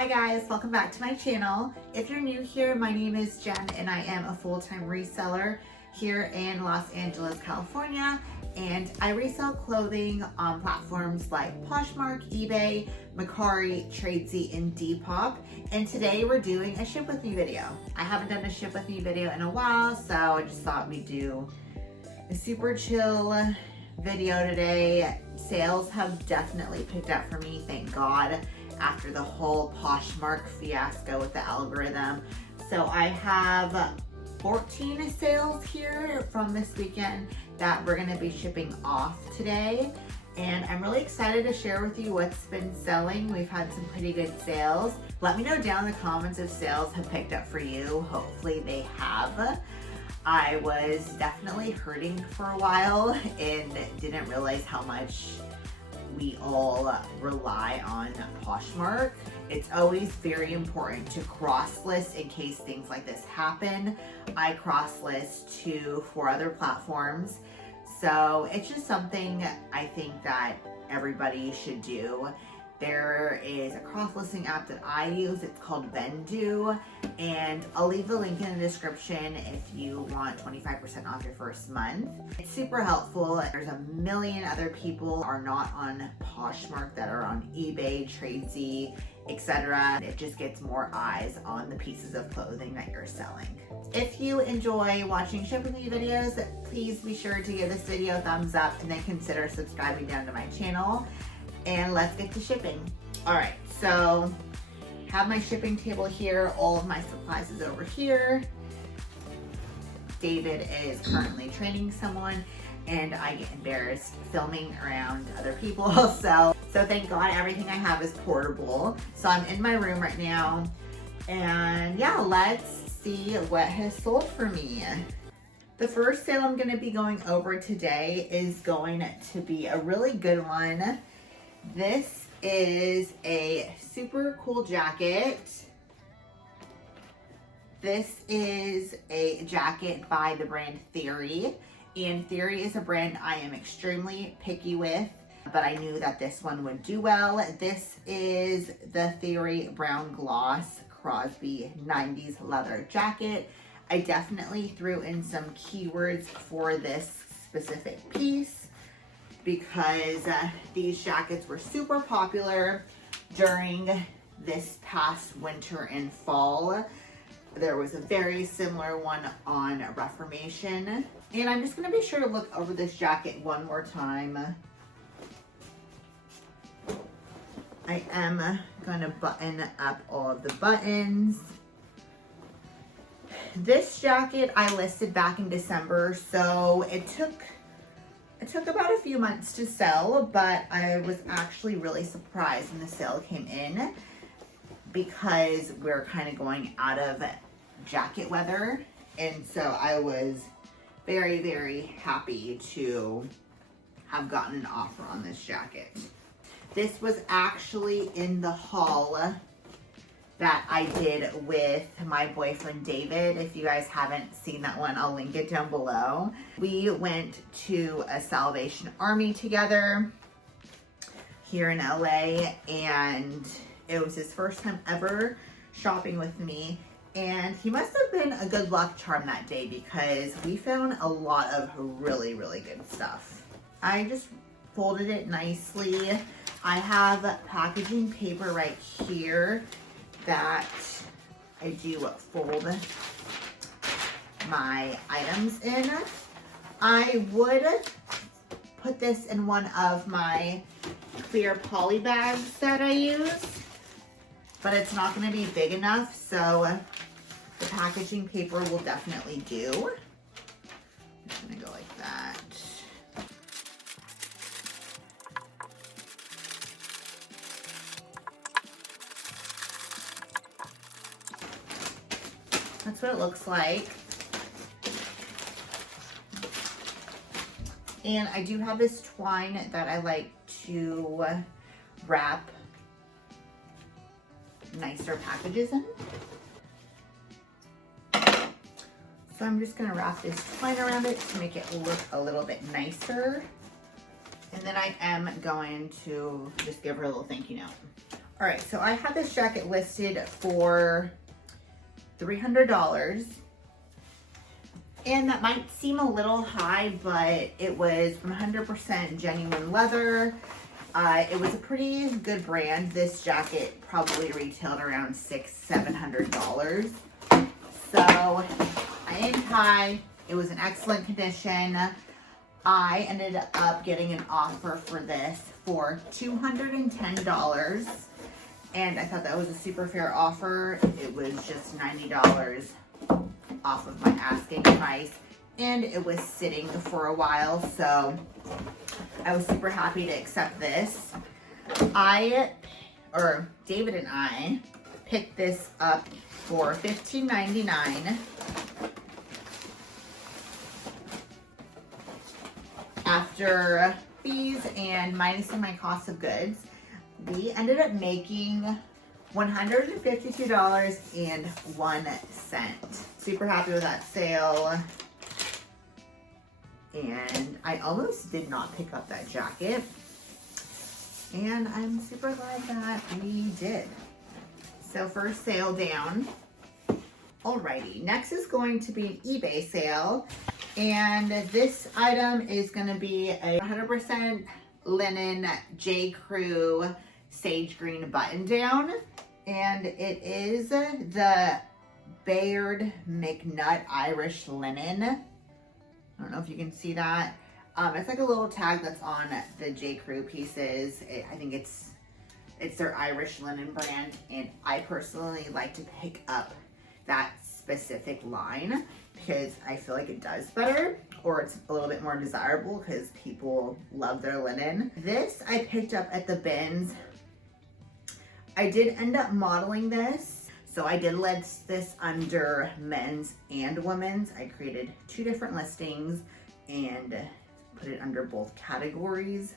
Hi guys, welcome back to my channel. If you're new here, my name is Jen and I am a full-time reseller here in Los Angeles, California. And I resell clothing on platforms like Poshmark, eBay, Mercari, Tradesy, and Depop. And today we're doing a ship with me video. I haven't done a ship with me video in a while, so I just thought we'd do a super chill video today. Sales have definitely picked up for me, thank God, after the whole Poshmark fiasco with the algorithm. So I have 14 sales here from this weekend that we're gonna be shipping off today. And I'm really excited to share with you what's been selling. We've had some pretty good sales. Let me know down in the comments if sales have picked up for you. Hopefully they have. I was definitely hurting for a while and didn't realize how much we all rely on Poshmark. It's always very important to cross-list in case things like this happen. I cross-list to 4 other platforms. So it's just something I think that everybody should do. There is a cross-listing app that I use. It's called Vendu, and I'll leave the link in the description if you want 25% off your first month. It's super helpful. There's a million other people are not on Poshmark that are on eBay, Tradesy, etc. It just gets more eyes on the pieces of clothing that you're selling. If you enjoy watching Ship With Me videos, please be sure to give this video a thumbs up and then consider subscribing down to my channel. And let's get to shipping. All right, so have my shipping table here. All of my supplies is over here. David is currently training someone and I get embarrassed filming around other people. So thank God everything I have is portable. So I'm in my room right now and yeah, let's see what has sold for me. The first sale I'm gonna be going over today is going to be a really good one. This is a super cool jacket. This is a jacket by the brand Theory. And Theory is a brand I am extremely picky with, but I knew that this one would do well. This is the Theory Brown Gloss Crosby 90s leather jacket. I definitely threw in some keywords for this specific piece because these jackets were super popular during this past winter and fall. There was a very similar one on Reformation. And I'm just gonna be sure to look over this jacket one more time. I am gonna button up all of the buttons. This jacket I listed back in December, so it took about a few months to sell, but I was actually really surprised when the sale came in because we're kind of going out of jacket weather. And so I was very, very happy to have gotten an offer on this jacket. This was actually in the haul that I did with my boyfriend David. If you guys haven't seen that one, I'll link it down below. We went to a Salvation Army together here in LA, and it was his first time ever shopping with me. And he must have been a good luck charm that day because we found a lot of really, really good stuff. I just folded it nicely. I have packaging paper right here that I do fold my items in. I would put this in one of my clear poly bags that I use, but it's not going to be big enough, so the packaging paper will definitely do. I'm just going to go like that. That's what it looks like. And I do have this twine that I like to wrap nicer packages in. So I'm just gonna wrap this twine around it to make it look a little bit nicer. And then I am going to just give her a little thank you note. All right, so I had this jacket listed for $300. And that might seem a little high, but it was 100% genuine leather. It was a pretty good brand. This jacket probably retailed around $600-700. So I aimed high. It was in excellent condition. I ended up getting an offer for this for $210. And I thought that was a super fair offer. It was just $90 off of my asking price. And it was sitting for a while, so I was super happy to accept this. David and I picked this up for $15.99. After fees and minusing my cost of goods, we ended up making $152.01. Super happy with that sale. And I almost did not pick up that jacket. And I'm super glad that we did. So first sale down. Alrighty, next is going to be an eBay sale. And this item is going to be a 100% linen J. Crew sage green button down. And it is the Bayard McNutt Irish linen. I don't know if you can see that. It's like a little tag that's on the J. Crew pieces. I think it's their Irish linen brand, and I personally like to pick up that specific line because I feel like it does better, or it's a little bit more desirable because people love their linen. This I picked up at the bins. I did end up modeling this. So I did list this under men's and women's. I created 2 different listings and put it under both categories.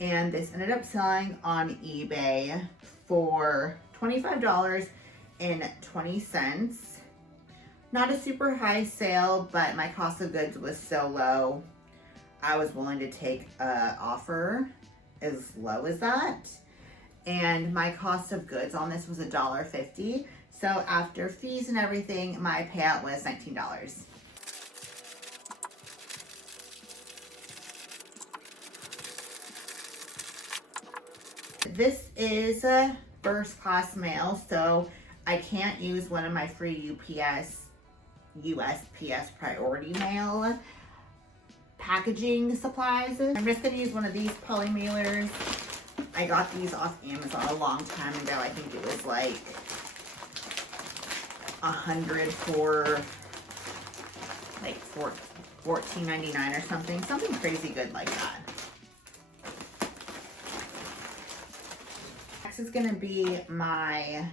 And this ended up selling on eBay for $25.20. Not a super high sale, but my cost of goods was so low. I was willing to take an offer as low as that. And my cost of goods on this was $1.50. So after fees and everything, my payout was $19. This is a first class mail, so I can't use one of my free USPS priority mail packaging supplies. I'm just gonna use one of these poly mailers. I got these off Amazon a long time ago. I think it was like 100 for like $14.99 or something crazy good like that. Next is gonna be my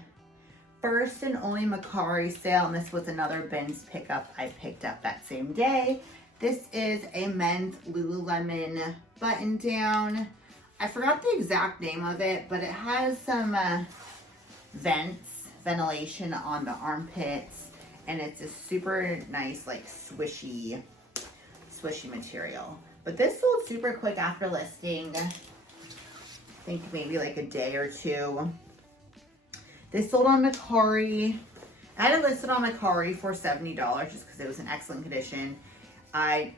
first and only Macari sale, and this was another bins pickup I picked up that same day. This is a men's Lululemon button down. I forgot the exact name of it, but it has some ventilation on the armpits, and it's a super nice, like swishy material. But this sold super quick after listing. I think maybe like a day or 2. This sold on Macari. I had it listed on Macari for $70 just because it was in excellent condition. I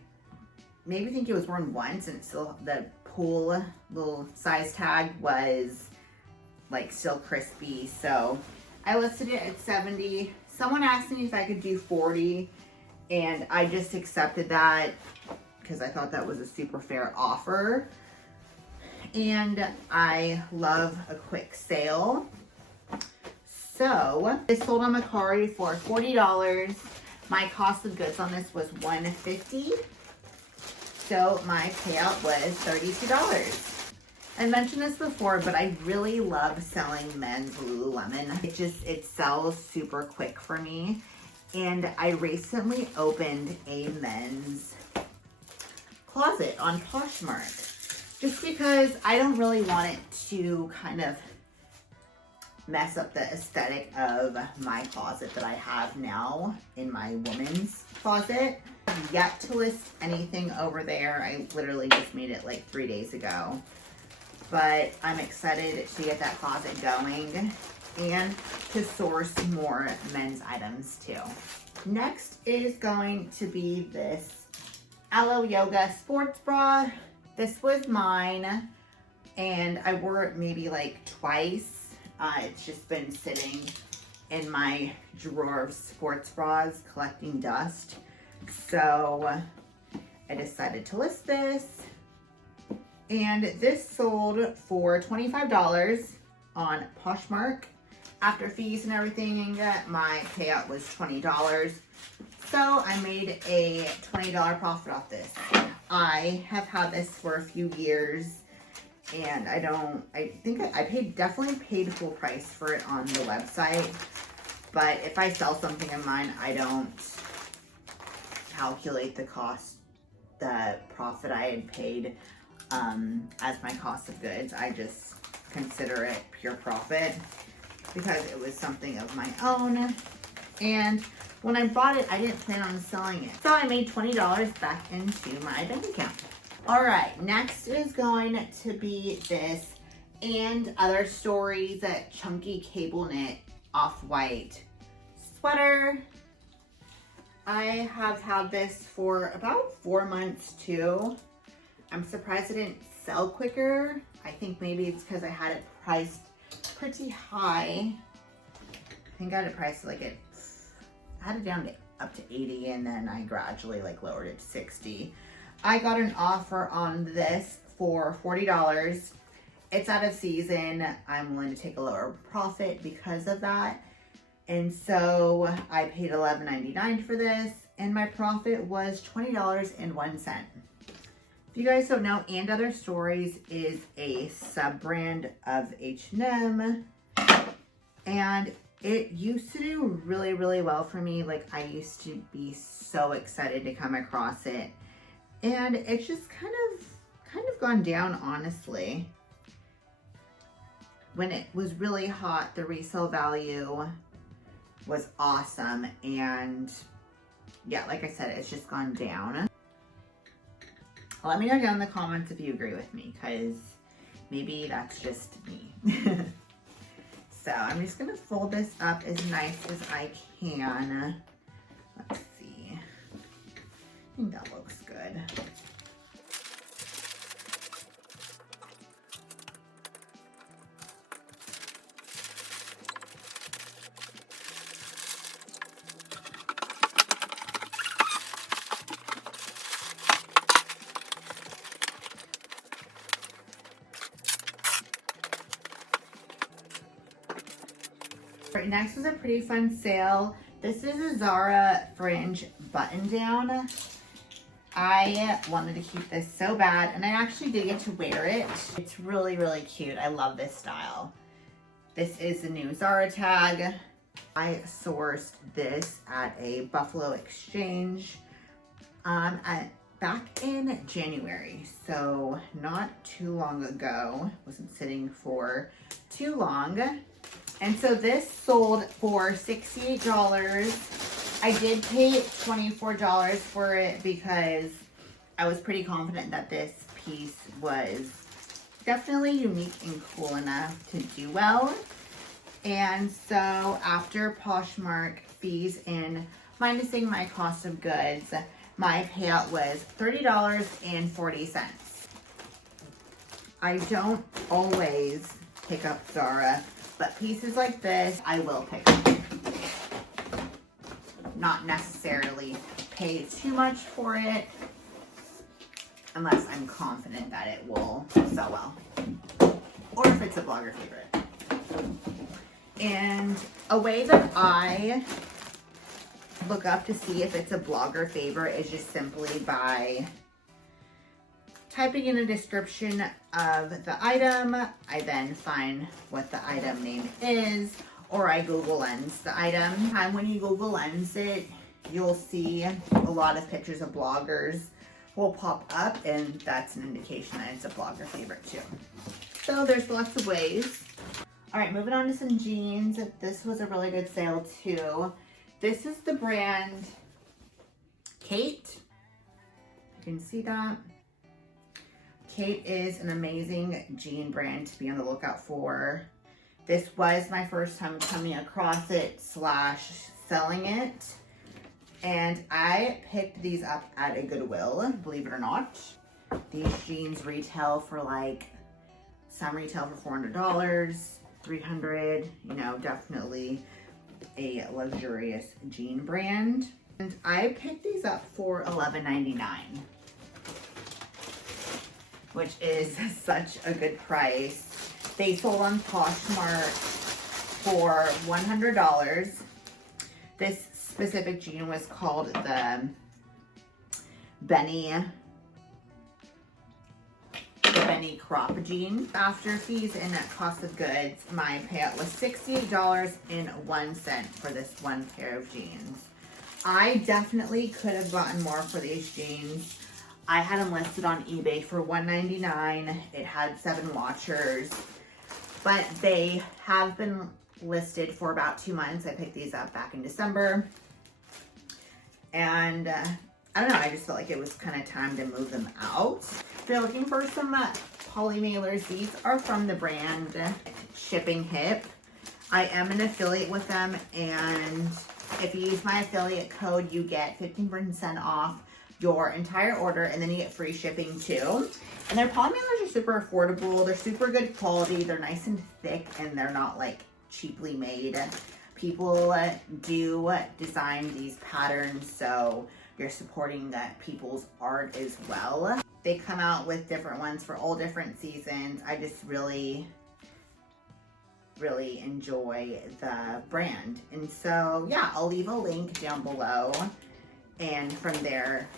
maybe think it was worn once, and it's still, the pool little size tag was like still crispy. So I listed it at 70. Someone asked me if I could do 40, and I just accepted that because I thought that was a super fair offer. And I love a quick sale. So this sold on Macari for $40. My cost of goods on this was $150. So my payout was $32. I mentioned this before, but I really love selling men's Lululemon. It sells super quick for me. And I recently opened a men's closet on Poshmark. Just because I don't really want it to kind of mess up the aesthetic of my closet that I have now in my women's closet. I've yet to list anything over there. I literally just made it like 3 days ago. but I'm excited to get that closet going and to source more men's items too. Next is going to be this Aloe Yoga sports bra. This was mine and I wore it maybe like twice. It's just been sitting in my drawer of sports bras collecting dust. So I decided to list this. And this sold for $25 on Poshmark. After fees and everything, my payout was $20. So I made a $20 profit off this. I have had this for a few years and I think I definitely paid full price for it on the website. But if I sell something of mine, I don't calculate the profit I had paid as my cost of goods. I just consider it pure profit because it was something of my own. And when I bought it, I didn't plan on selling it. So I made $20 back into my bank account. All right, next is going to be this And Other Stories, that chunky cable knit off-white sweater. I have had this for about 4 months too. I'm surprised it didn't sell quicker. I think maybe it's because I had it priced pretty high. I think I had it priced like I had it down to up to 80 and then I gradually like lowered it to 60. I got an offer on this for $40. It's out of season. I'm willing to take a lower profit because of that. And so I paid $11.99 for this and my profit was $20.01. If you guys don't know, And Other Stories is a sub-brand of H&M, and it used to do really, really well for me. Like, I used to be so excited to come across it, and it's just kind of gone down, honestly. When it was really hot, the resale value was awesome, and yeah, like I said, it's just gone down. Let me know down in the comments if you agree with me, because maybe that's just me. So I'm just gonna fold this up as nice as I can. Let's see. I think that looks good. Right, next is a pretty fun sale. This is a Zara fringe button down. I wanted to keep this so bad, and I actually did get to wear it. It's really, really cute. I love this style. This is the new Zara tag. I sourced this at a Buffalo Exchange back in January, so not too long ago. Wasn't sitting for too long. And so this sold for $68. I did pay $24 for it because I was pretty confident that this piece was definitely unique and cool enough to do well. And so after Poshmark fees and minusing my cost of goods, my payout was $30.40. I don't always pick up Zara, but pieces like this, I will pick up. Not necessarily pay too much for it, unless I'm confident that it will sell well. Or if it's a blogger favorite. And a way that I look up to see if it's a blogger favorite is just simply by typing in a description of the item. I then find what the item name is, or I Google Lens the item. And when you Google Lens it, you'll see a lot of pictures of bloggers will pop up, and that's an indication that it's a blogger favorite too. So there's lots of ways. All right, moving on to some jeans. This was a really good sale too. This is the brand Kate. You can see that. Kate is an amazing jean brand to be on the lookout for. This was my first time coming across it / selling it. And I picked these up at a Goodwill, believe it or not. These jeans retail for like, some retail for $400, $300, you know, definitely a luxurious jean brand. And I picked these up for $11.99, which is such a good price. They sold on Poshmark for $100. This specific jean was called the Benny crop jean. After fees and net cost of goods, my payout was $68.01 for this one pair of jeans. I definitely could have gotten more for these jeans. I had them listed on eBay for $199. It had 7 watchers, but they have been listed for about 2 months. I picked these up back in December, and I don't know, I just felt like it was kind of time to move them out. If you're looking for some poly mailers, these are from the brand Shipping Hip. I am an affiliate with them, and if you use my affiliate code, you get 15% off your entire order, and then you get free shipping too. And their poly mailers are super affordable. They're super good quality. They're nice and thick, and they're not like cheaply made. People do design these patterns, so you're supporting people's art as well. They come out with different ones for all different seasons. I just really enjoy the brand. And so, yeah, I'll leave a link down below. And from there,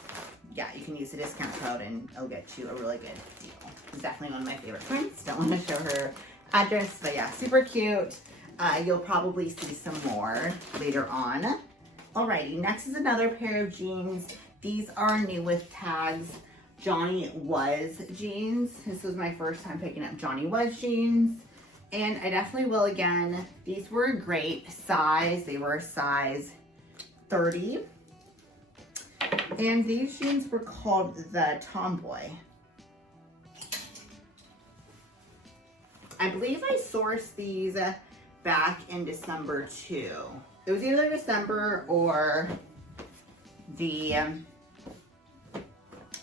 yeah, you can use the discount code and it'll get you a really good deal. It's definitely one of my favorite prints. Don't want to show her address, but yeah, super cute. You'll probably see some more later on. Alrighty, next is another pair of jeans. These are new with tags. Johnny Was jeans. This was my first time picking up Johnny Was jeans, and I definitely will again. These were a great size. They were a size 30. And these jeans were called the Tomboy. I believe I sourced these back in December too. It was either December or the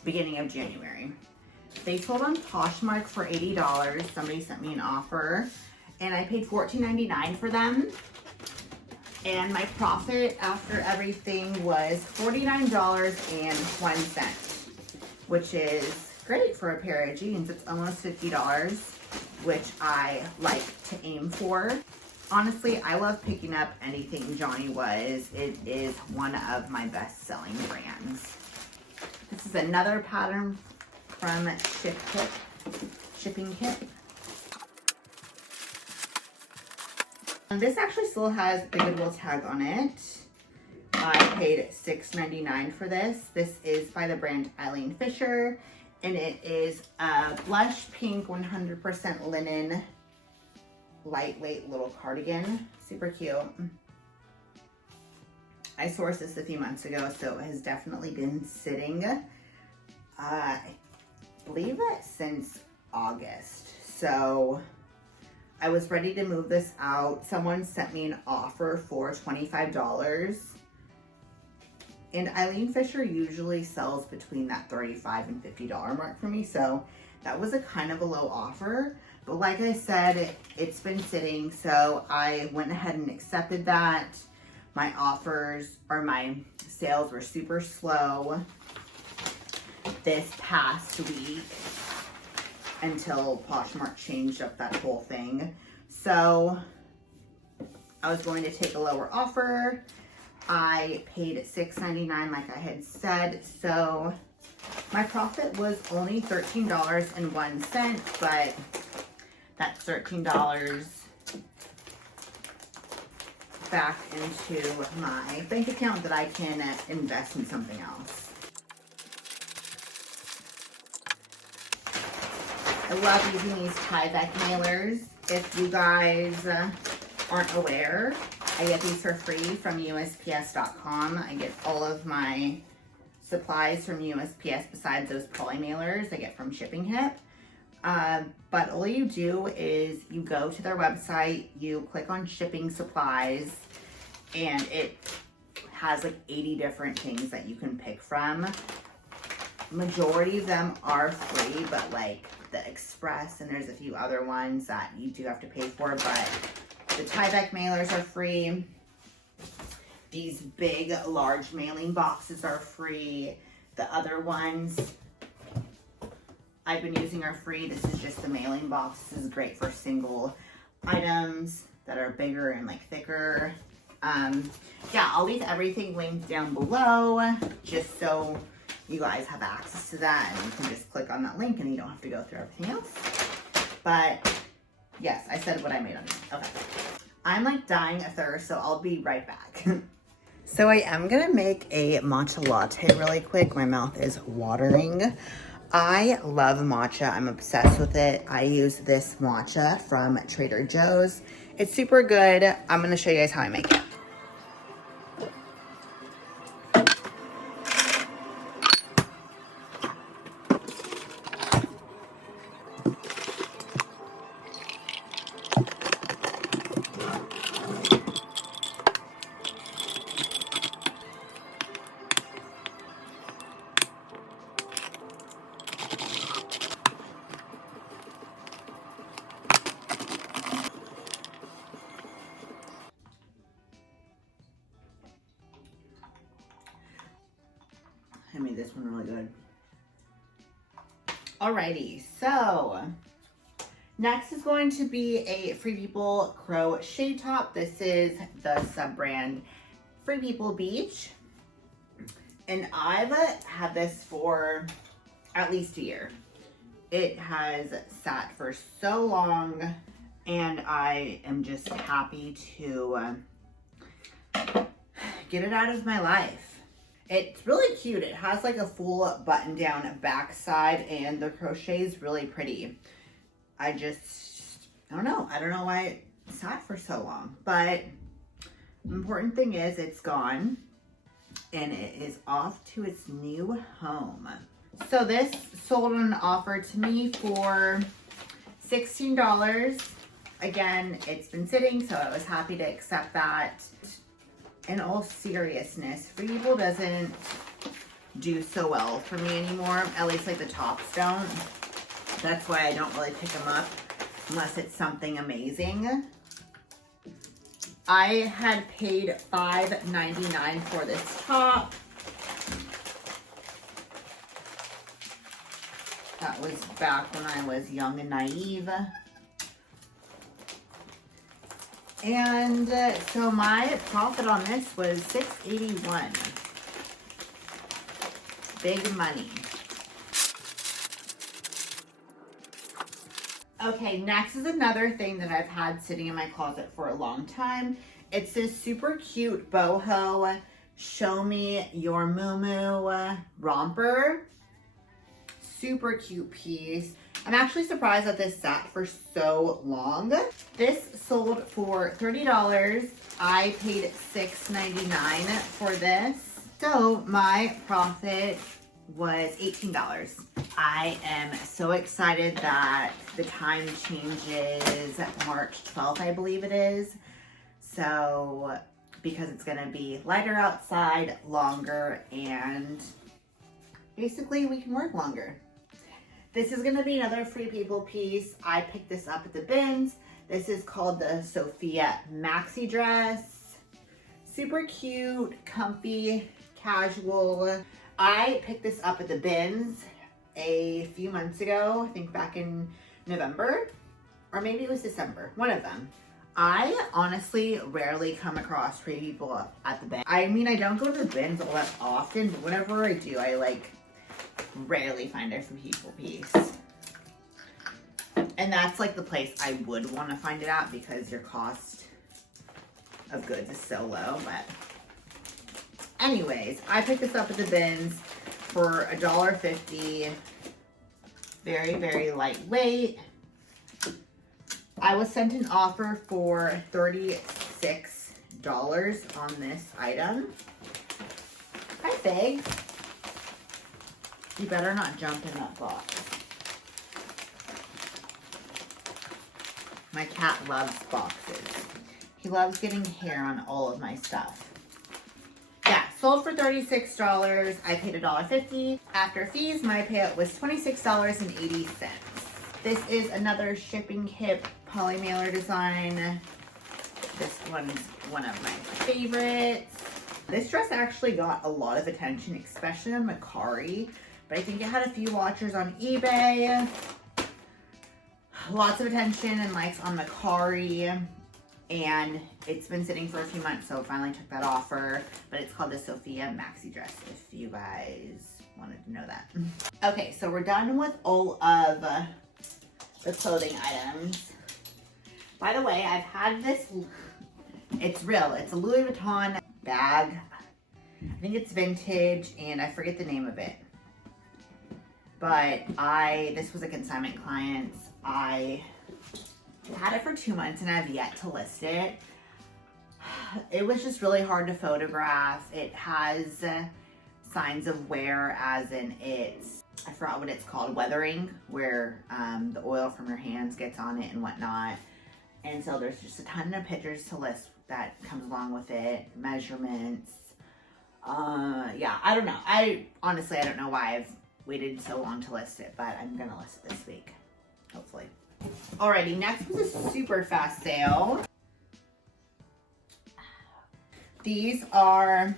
beginning of January. They sold on Poshmark for $80. Somebody sent me an offer, and I paid $14.99 for them. And my profit after everything was $49.01, which is great for a pair of jeans. It's almost $50, which I like to aim for. Honestly, I love picking up anything Johnny Was. It is one of my best-selling brands. This is another pattern from Shipping Hip. And this actually still has the Goodwill tag on it. I paid $6.99 for this. This is by the brand Eileen Fisher, and it is a blush pink 100% linen lightweight little cardigan. Super cute. I sourced this a few months ago, so it has definitely been sitting, I believe it since August. So I was ready to move this out. Someone sent me an offer for $25. And Eileen Fisher usually sells between that $35 and $50 mark for me. So that was a kind of a low offer. But like I said, it's been sitting. So I went ahead and accepted that. My offers or my sales were super slow this past week until Poshmark changed up that whole thing. So I was going to take a lower offer. I paid $6.99 like I had said. So my profit was only $13.01, but that's $13 back into my bank account that I can invest in something else. I love using these TYVEK mailers. If you guys aren't aware, I get these for free from USPS.com. I get all of my supplies from USPS besides those poly mailers I get from Shipping Hip. But all you do is you go to their website, you click on shipping supplies, and it has like 80 different things that you can pick from. Majority of them are free, but like the Express, and there's a few other ones that you do have to pay for, but the TYVEK mailers are free. These big, large mailing boxes are free. The other ones I've been using are free. This is just the mailing box. This is great for single items that are bigger and like thicker. Yeah, I'll leave everything linked down below just so you guys have access to that, and you can just click on that link and you don't have to go through everything else. But yes, I said what I made on it. Okay. I'm like dying of thirst, so I'll be right back. So I am gonna make a matcha latte really quick. My mouth is watering. I love matcha. I'm obsessed with it. I use this matcha from Trader Joe's. It's super good. I'm gonna show you guys how I make it. I made this one really good. Alrighty, so next is going to be a Free People crochet top. This is the sub-brand Free People Beach. And I've had this for at least a year. It has sat for so long, and I am just happy to get it out of my life. It's really cute. It has like a full button down back side, and the crochet is really pretty. I don't know. I don't know why it sat for so long, but the important thing is it's gone and it is off to its new home. So this sold on an offer to me for $16. Again, it's been sitting, so I was happy to accept that. In all seriousness, Free People doesn't do so well for me anymore. At least like the tops don't. That's why I don't really pick them up unless it's something amazing. I had paid $5.99 for this top. That was back when I was young and naive. And so my profit on this was $6.81. Big money. Okay, next is another thing that I've had sitting in my closet for a long time. It's this super cute boho Show Me Your Moo romper. Super cute piece. I'm actually surprised that this sat for so long. This sold for $30. I paid $6.99 for this. So my profit was $18. I am so excited that the time changes March 12th, I believe it is. So, because it's gonna be lighter outside, longer, and basically we can work longer. This is gonna be another Free People piece. I picked this up at the bins. This is called the Sophia Maxi Dress. Super cute, comfy, casual. I picked this up at the bins a few months ago, I think back in November, or maybe it was December, one of them. I honestly rarely come across Free People at the bin. I mean, I don't go to the bins all that often, but whenever I do, I like rarely find a Free People piece. And that's like the place I would want to find it at because your cost of goods is so low. But anyways, I picked this up at the bins for $1.50. Very, very lightweight. I was sent an offer for $36 on this item. Hi, Figs. You better not jump in that box. My cat loves boxes. He loves getting hair on all of my stuff. Yeah, sold for $36. I paid $1.50. After fees, my payout was $26.80. This is another shipping hip poly mailer design. This one's one of my favorites. This dress actually got a lot of attention, especially on Mercari, but I think it had a few watchers on eBay. Lots of attention and likes on Mercari, and it's been sitting for a few months, so finally took that offer. But it's called the Sophia Maxi Dress, if you guys wanted to know that. Okay, so we're done with all of the clothing items. By the way, I've had this, it's real, it's a Louis Vuitton bag. I think it's vintage, and I forget the name of it. But this was a consignment client's. I had it for 2 months and I've yet to list it. It was just really hard to photograph. It has signs of wear, as in I forgot what it's called, weathering, where the oil from your hands gets on it and whatnot. And so there's just a ton of pictures to list that comes along with it, measurements. Yeah, I don't know. Honestly, I don't know why I've waited so long to list it, but I'm gonna list it this week. Hopefully. Alrighty, next was a super fast sale. These are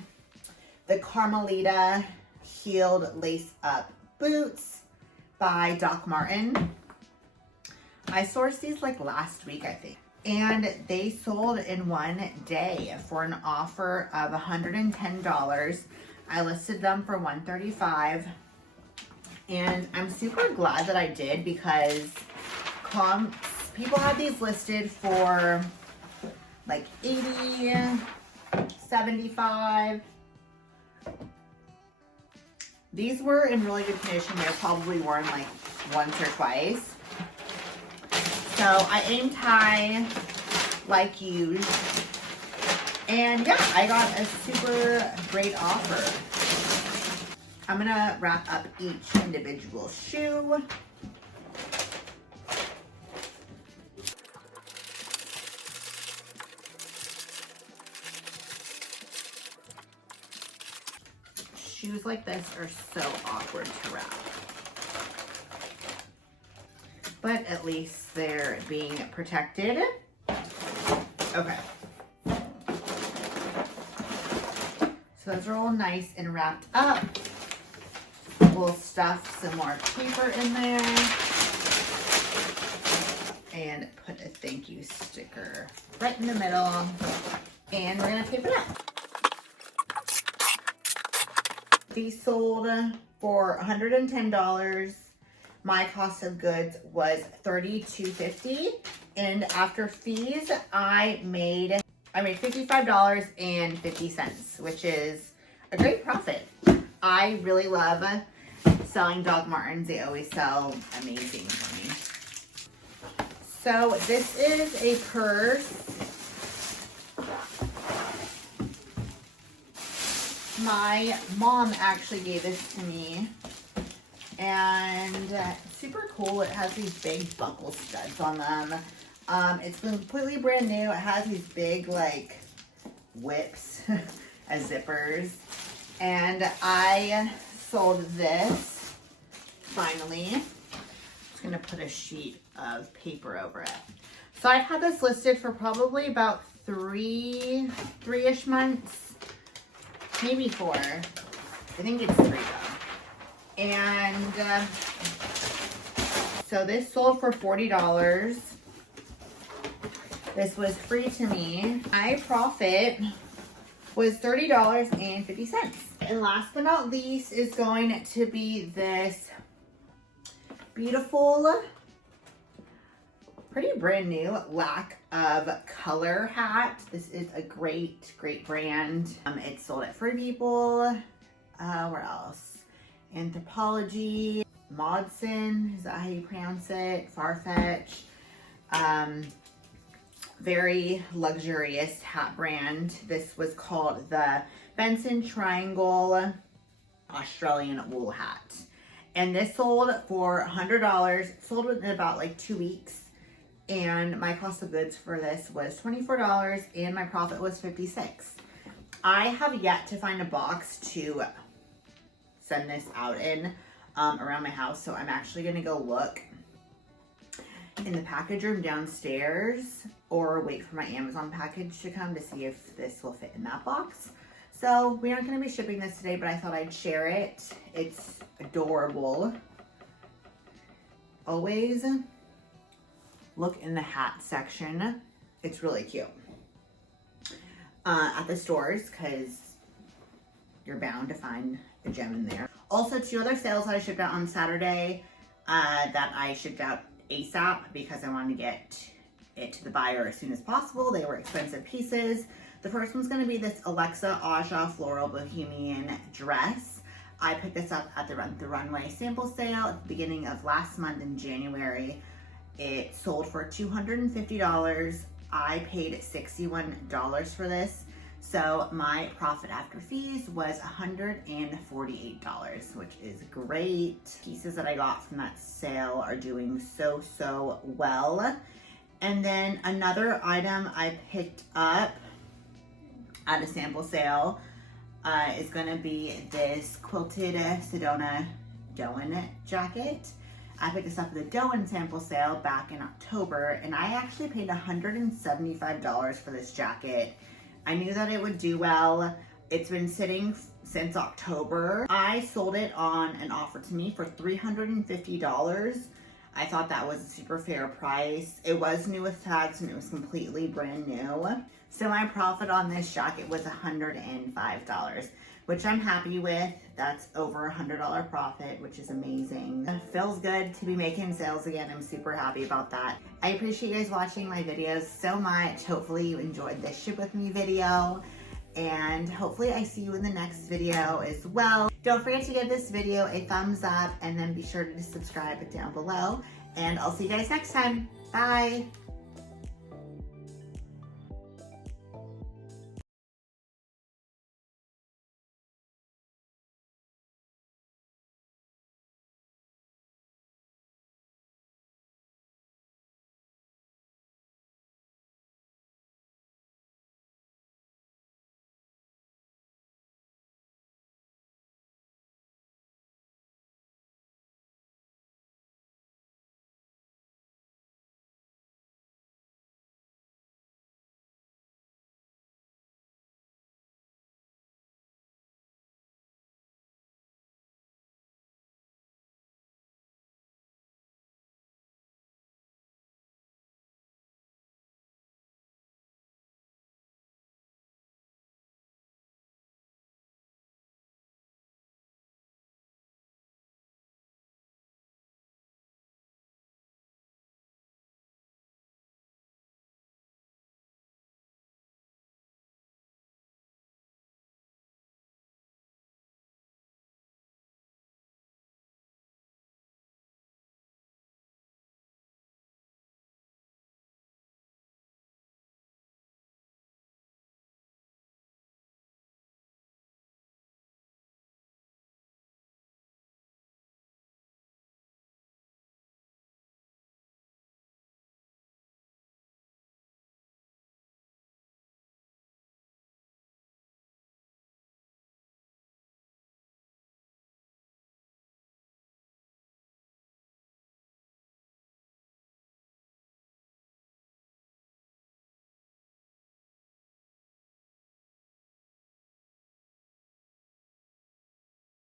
the Carmelita heeled lace up boots by Doc Martin. I sourced these like last week, I think. And they sold in one day for an offer of $110. I listed them for $135. And I'm super glad that I did, because people had these listed for like $80, $75. These were in really good condition. They're probably worn like once or twice. So I aimed high like you. And yeah, I got a super great offer. I'm gonna wrap up each individual shoe. Shoes like this are so awkward to wrap. But at least they're being protected. Okay. So those are all nice and wrapped up. We'll stuff some more paper in there and put a thank you sticker right in the middle, and we're gonna tape it up. These sold for $110. My cost of goods was $32.50, and after fees, I made $55.50, which is a great profit. I really love selling Doc Martens. They always sell amazing for me. So this is a purse. My mom actually gave this to me, and super cool. It has these big buckle studs on them. It's completely brand new. It has these big like whips as zippers, and I sold this finally. I'm just gonna put a sheet of paper over it. So I've had this listed for probably about three-ish months, maybe 4. I think it's 3 though. And so this sold for $40. This was free to me. My profit was $30.50. And last but not least is going to be this beautiful, pretty brand new Lack of Color hat. This is a great brand. It's sold at Free People. Where else? Anthropology, Modson, is that how you pronounce it? Farfetch. Very luxurious hat brand. This was called the Benson Triangle Australian wool hat. And this sold for $100. Sold within about like 2 weeks. and my cost of goods for this was $24 and my profit was $56. I have yet to find a box to send this out in around my house, so I'm actually gonna go look in the package room downstairs or wait for my Amazon package to come to see if this will fit in that box. So we aren't gonna be shipping this today, but I thought I'd share it. It's adorable. Always look in the hat section. It's really cute. At the stores, because you're bound to find a gem in there. Also, 2 other sales that I shipped out on Saturday that I shipped out ASAP because I wanted to get it to the buyer as soon as possible. They were expensive pieces. The first one's going to be this Alexa Aja Floral Bohemian dress. I picked this up at the Runway sample sale at the beginning of last month in January. It sold for $250. I paid $61 for this. So my profit after fees was $148, which is great. Pieces that I got from that sale are doing so well. And then another item I picked up at a sample sale is gonna be this quilted Sedona Doan jacket. I picked this up at the Doan sample sale back in October, and I actually paid $175 for this jacket. I knew that it would do well. It's been sitting since October. I sold it on an offer to me for $350. I thought that was a super fair price. It was new with tags and it was completely brand new. So my profit on this jacket was $105, which I'm happy with. That's over $100 profit, which is amazing. It feels good to be making sales again. I'm super happy about that. I appreciate you guys watching my videos so much. Hopefully you enjoyed this ship with me video, and hopefully I see you in the next video as well. Don't forget to give this video a thumbs up and then be sure to subscribe down below, and I'll see you guys next time. Bye.